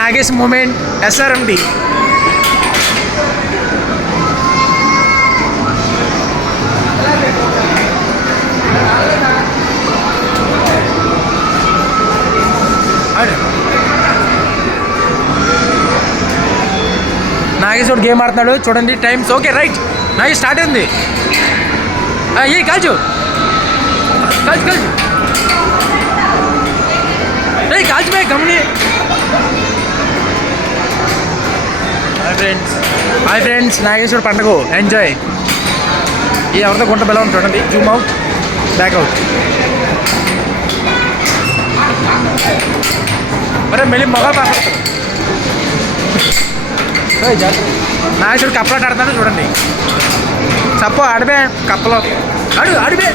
నాగేష్ మూమెంట్ ఎస్ఆర్ఎండి. నాగేశ్వరుడు గేమ్ ఆడుతున్నాడు చూడండి. Times okay right. నాగేష్ స్టార్ట్ అయింది. ఏ కాల్చు కాల్చు కాల్చు రే కాల్చిపోయి గమని. హాయ్ ఫ్రెండ్స్ నాగేశ్వర పండుగ ఎంజాయ్. ఈ ఎవరితో గుంట బెల్ల ఉంది చూడండి. Zoom out back out. అరే మెల్లి మొగలు పాడతాడు. నాగేశ్వరుడు కప్పలాట ఆడతాడు చూడండి. చప్పో ఆడిపే కప్పలో ఆడిపే.